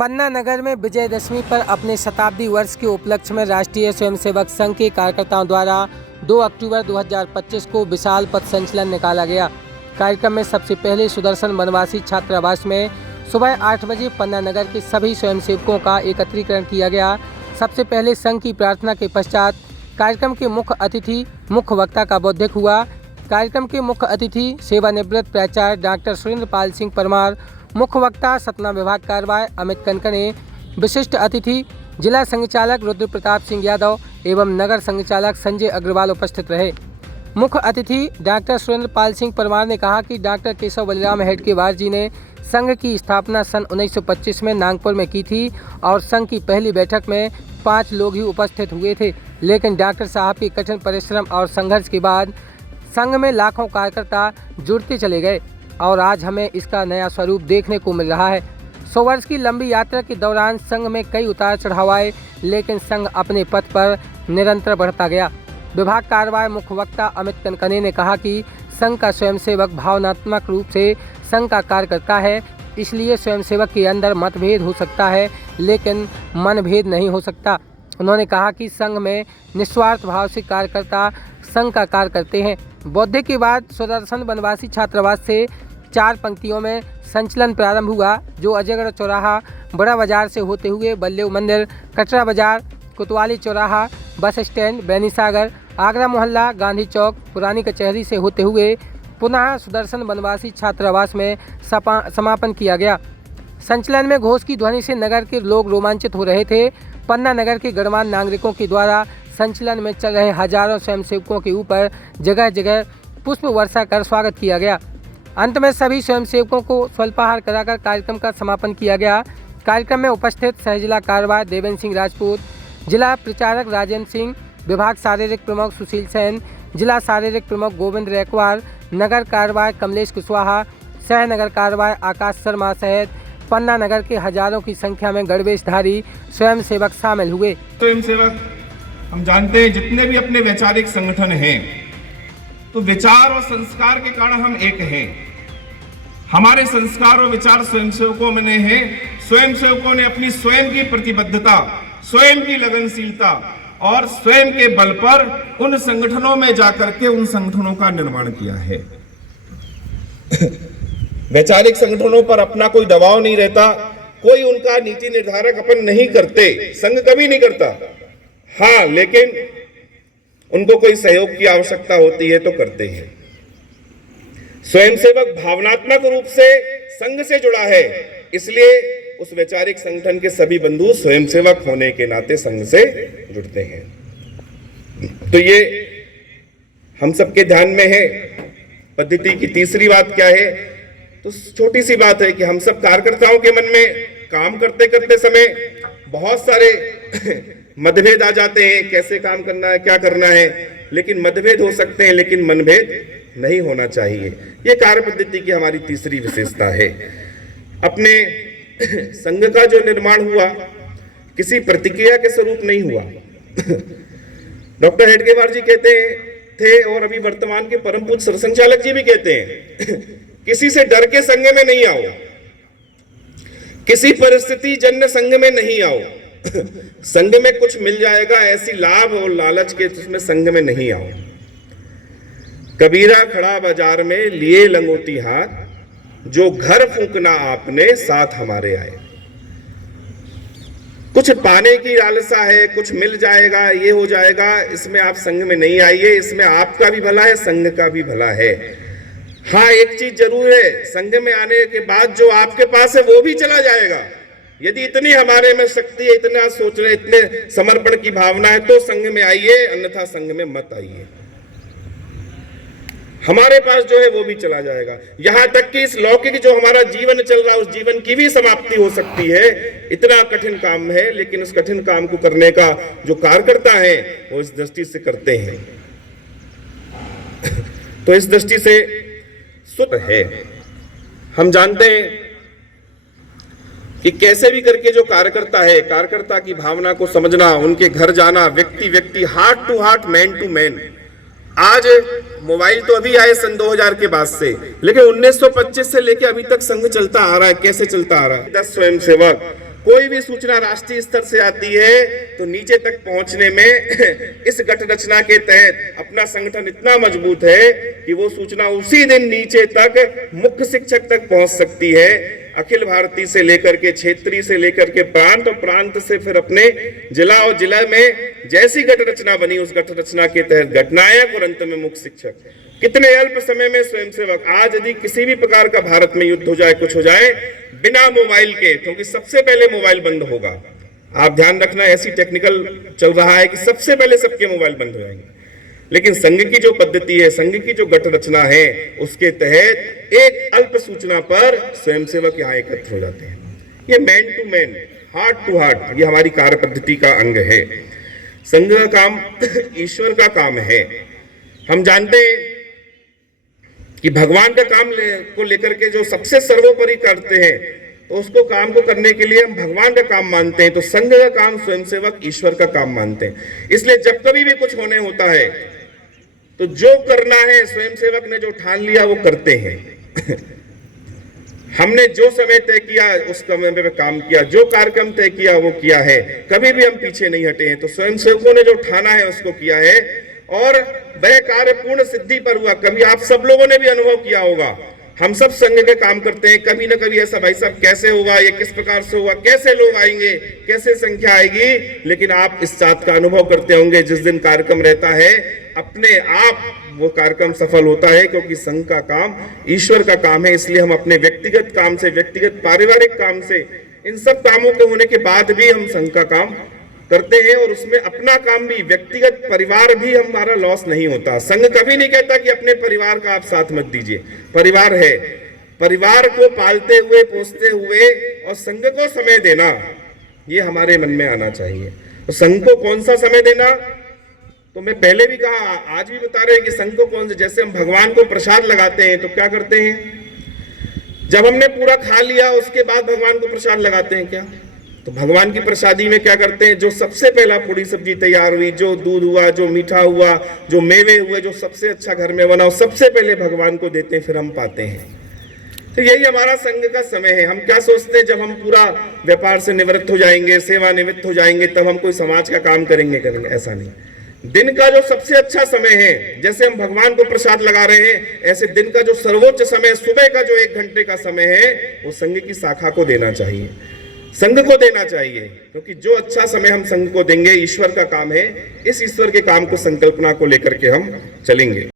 पन्ना नगर में विजयदशमी पर अपने शताब्दी वर्ष के उपलक्ष्य में राष्ट्रीय स्वयंसेवक संघ के कार्यकर्ताओं द्वारा 2 अक्टूबर 2025 को विशाल पथ संचलन निकाला गया। कार्यक्रम में सबसे पहले सुदर्शन वनवासी छात्रावास में सुबह 8 बजे पन्ना नगर के सभी स्वयंसेवकों का एकत्रीकरण किया गया। सबसे पहले संघ की प्रार्थना के पश्चात कार्यक्रम के मुख्य अतिथि मुख्य वक्ता का बौद्धिक हुआ। कार्यक्रम के मुख्य अतिथि सेवानिवृत्त प्राचार्य डॉक्टर सुरेंद्र पाल सिंह परमार, मुख्य वक्ता सतना विभाग कार्रवाई अमित कनकने, विशिष्ट अतिथि जिला संघचालक रुद्र प्रताप सिंह यादव एवं नगर संघचालक संजय अग्रवाल उपस्थित रहे। मुख्य अतिथि डॉक्टर सुरेंद्र पाल सिंह परमार ने कहा कि डॉक्टर केशव बलिराम हेडगेवार जी ने संघ की स्थापना सन 1925 में नागपुर में की थी और संघ की पहली बैठक में 5 लोग ही उपस्थित हुए थे, लेकिन डॉक्टर साहब के कठिन परिश्रम और संघर्ष के बाद संघ में लाखों कार्यकर्ता जुड़ते चले गए और आज हमें इसका नया स्वरूप देखने को मिल रहा है। 100 वर्ष की लंबी यात्रा के दौरान संघ में कई उतार चढ़ाव आए, लेकिन संघ अपने पथ पर निरंतर बढ़ता गया। विभाग कार्रवाई मुख्य वक्ता अमित कनकने ने कहा कि संघ का स्वयंसेवक भावनात्मक रूप से संघ का कार्यकर्ता है, इसलिए स्वयंसेवक के अंदर मतभेद हो सकता है लेकिन मनभेद नहीं हो सकता। उन्होंने कहा कि संघ में निस्वार्थ भाव से कार्यकर्ता संघ का कार्य करते हैं। बौद्धिक के बाद सुदर्शन वनवासी छात्रावास से 4 पंक्तियों में संचलन प्रारंभ हुआ, जो अजयगढ़ चौराहा, बड़ा बाजार से होते हुए बल्लेव मंदिर, कटरा बाजार, कोतवाली चौराहा, बस स्टैंड, बैनीसागर, आगरा मोहल्ला, गांधी चौक, पुरानी कचहरी से होते हुए पुनः सुदर्शन वनवासी छात्रावास में समापन किया गया। संचलन में घोष की ध्वनि से नगर के लोग रोमांचित हो रहे थे। पन्ना नगर के गणमान्य नागरिकों के द्वारा संचलन में चल रहे हजारों स्वयंसेवकों के ऊपर जगह जगह पुष्प वर्षा कर स्वागत किया गया। अंत में सभी स्वयंसेवकों को स्वल्पाहार कराकर कार्यक्रम का समापन किया गया। कार्यक्रम में उपस्थित सहजिला कार्रवाई देवेंद्र सिंह राजपूत, जिला प्रचारक राजेंद्र सिंह, विभाग शारीरिक प्रमुख सुशील सेन, जिला शारीरिक प्रमुख गोविंद रैकवार, नगर कार्रवाई कमलेश कुशवाहा, सह नगर कार्रवाई आकाश शर्मा सहित पन्ना नगर के हजारों की संख्या में गणवेशधारी स्वयंसेवक शामिल हुए। स्वयंसेवक हम जानते हैं जितने भी अपने वैचारिक संगठन हैं, तो विचार और संस्कार के कारण हम एक हैं। हमारे संस्कार और विचार स्वयंसेवकों में हैं। स्वयंसेवकों ने अपनी स्वयं की प्रतिबद्धता, स्वयं की लगनशीलता और स्वयं के बल पर उन संगठनों में जाकर के उन संगठनों का निर्माण किया है। वैचारिक संगठनों पर अपना कोई दबाव नहीं रहता, कोई उनका नीति निर्धारक अपन नहीं करते, संघ कभी नहीं करता। हाँ, लेकिन उनको कोई सहयोग की आवश्यकता होती है तो करते हैं। स्वयंसेवक भावनात्मक रूप से संघ से जुड़ा है, इसलिए उस वैचारिक संगठन के सभी बंधु स्वयंसेवक होने के नाते संघ से जुड़ते हैं। तो ये हम सबके ध्यान में है। पद्धति की तीसरी बात क्या है? तो छोटी सी बात है कि हम सब कार्यकर्ताओं के मन में काम करते करते समय बहुत सारे मतभेद आ जाते हैं, कैसे काम करना है, क्या करना है, लेकिन मतभेद हो सकते हैं लेकिन मनभेद नहीं होना चाहिए। ये कार्य पद्धति की हमारी तीसरी विशेषता है। अपने संघ का जो निर्माण हुआ किसी प्रतिक्रिया के स्वरूप नहीं हुआ। डॉक्टर हेडगेवार जी कहते थे और अभी वर्तमान के परम पूज्य सरसंघचालक जी भी कहते हैं, किसी से डर के संघ में नहीं आओ, किसी परिस्थिति जन्य संघ में नहीं आओ। संघ में कुछ मिल जाएगा ऐसी लाभ और लालच के उसमें संघ में नहीं आओ। कबीरा खड़ा बाजार में लिए लंगोटी हाथ, जो घर फूंकना आपने साथ हमारे आए। कुछ पाने की लालसा है, कुछ मिल जाएगा, ये हो जाएगा, इसमें आप संघ में नहीं आइए। इसमें आपका भी भला है, संघ का भी भला है। हाँ, एक चीज जरूर है, संघ में आने के बाद जो आपके पास है वो भी चला जाएगा। यदि इतनी हमारे में शक्ति है, इतना सोच रहे, इतने समर्पण की भावना है तो संघ में आइए, अन्यथा संघ में मत आइए। हमारे पास जो है वो भी चला जाएगा। यहां तक कि इस लौकिक जो हमारा जीवन चल रहा है उस जीवन की भी समाप्ति हो सकती है। इतना कठिन काम है, लेकिन उस कठिन काम को करने का जो कार्यकर्ता है वो इस दृष्टि से करते हैं। तो इस दृष्टि से सुत है। हम जानते हैं कि कैसे भी करके जो कार्यकर्ता है, कार्यकर्ता की भावना को समझना, उनके घर जाना, व्यक्ति heart to heart, man to man. आज मोबाइल तो अभी आए सन 2000 के बाद से, लेकिन 1925 से लेके अभी तक संघ चलता आ रहा है। कैसे चलता आ रहा है? 10 स्वयंसेवक कोई भी सूचना राष्ट्रीय स्तर से आती है तो नीचे तक पहुंचने में इस गठ रचना के तहत अपना संगठन इतना मजबूत है कि वो सूचना उसी दिन नीचे तक मुख्य शिक्षक तक पहुंच सकती है। अखिल भारतीय से लेकर के क्षेत्रीय से लेकर के प्रांत और प्रांत से फिर अपने जिला और जिला में जैसी गठ रचना बनी उस गठ रचना के तहत गठनायक और अंत में मुख्य शिक्षक। कितने अल्प समय में स्वयंसेवक। आज यदि किसी भी प्रकार का भारत में युद्ध हो जाए, कुछ हो जाए, बिना मोबाइल के, क्योंकि सबसे पहले मोबाइल बंद होगा। आप ध्यान रखना, ऐसी टेक्निकल चल रहा है कि सबसे पहले सबके मोबाइल बंद हो जाएंगे। लेकिन संघ की जो पद्धति है, संघ की जो गठ रचना है, उसके तहत एक अल्प सूचना पर स्वयंसेवक यहाँ एकत्र हो जाते हैं। ये man to man, heart to heart, ये हमारी कार्य पद्धति का अंग है। संघ का काम ईश्वर का काम है। हम जानते हैं कि भगवान का काम को लेकर के जो सबसे सर्वोपरि करते हैं, तो उसको काम को करने के लिए हम भगवान का काम मानते हैं। तो संघ का काम स्वयंसेवक ईश्वर का काम मानते हैं। इसलिए जब कभी भी कुछ होने होता है तो जो करना है स्वयंसेवक ने जो ठान लिया वो करते हैं। हमने जो समय तय किया उस समय पे काम किया, जो कार्यक्रम तय किया वो किया है, कभी भी हम पीछे नहीं हटे हैं। तो स्वयंसेवकों ने जो ठाना है उसको किया है और वह कार्य पूर्ण सिद्धि पर हुआ। कभी आप सब लोगों ने भी अनुभव किया होगा, हम सब संघ के काम करते हैं, कभी ना कभी ऐसा, भाई साहब कैसे होगा, ये किस प्रकार से होगा, कैसे लोग आएंगे, कैसे संख्या आएगी, लेकिन आप इस बात का अनुभव करते होंगे जिस दिन कार्यक्रम रहता है अपने आप वो कार्यक्रम सफल होता है, क्योंकि संघ का काम ईश्वर का काम है। इसलिए हम अपने व्यक्तिगत काम से, व्यक्तिगत पारिवारिक काम से, इन सब कामों के होने के बाद भी हम संघ का काम करते हैं और उसमें अपना काम भी, व्यक्तिगत परिवार भी हमारा लॉस नहीं होता। संघ कभी नहीं कहता कि अपने परिवार का आप साथ मत दीजिए, परिवार है, परिवार को पालते हुए, पोसते हुए और संघ को समय देना, ये हमारे मन में आना चाहिए। तो संघ को कौन सा समय देना, तो मैं पहले भी कहा, आज भी बता रहे हैं कि संघ को कौन से, जैसे हम भगवान को प्रसाद लगाते हैं तो क्या करते हैं, जब हमने पूरा खा लिया उसके बाद भगवान को प्रसाद लगाते हैं क्या? तो भगवान की प्रसादी में क्या करते हैं, जो सबसे पहला पूरी सब्जी तैयार हुई, जो दूध हुआ, जो मीठा हुआ, जो मेवे हुए, जो सबसे अच्छा घर में बना, सबसे पहले भगवान को देते हैं, फिर हम पाते हैं। तो यही हमारा संघ का समय है। हम क्या सोचते हैं, जब हम पूरा व्यापार से निवृत्त हो जाएंगे, सेवानिवृत्त हो जाएंगे, तब हम कोई समाज का काम करेंगे, ऐसा नहीं। दिन का जो सबसे अच्छा समय है, जैसे हम भगवान को प्रसाद लगा रहे हैं, ऐसे दिन का जो सर्वोच्च समय, सुबह का जो 1 घंटे का समय है, वो संघ की शाखा को देना चाहिए, संघ को देना चाहिए। क्योंकि जो अच्छा समय हम संघ को देंगे, ईश्वर का काम है, इस ईश्वर के काम को, संकल्पना को लेकर के हम चलेंगे।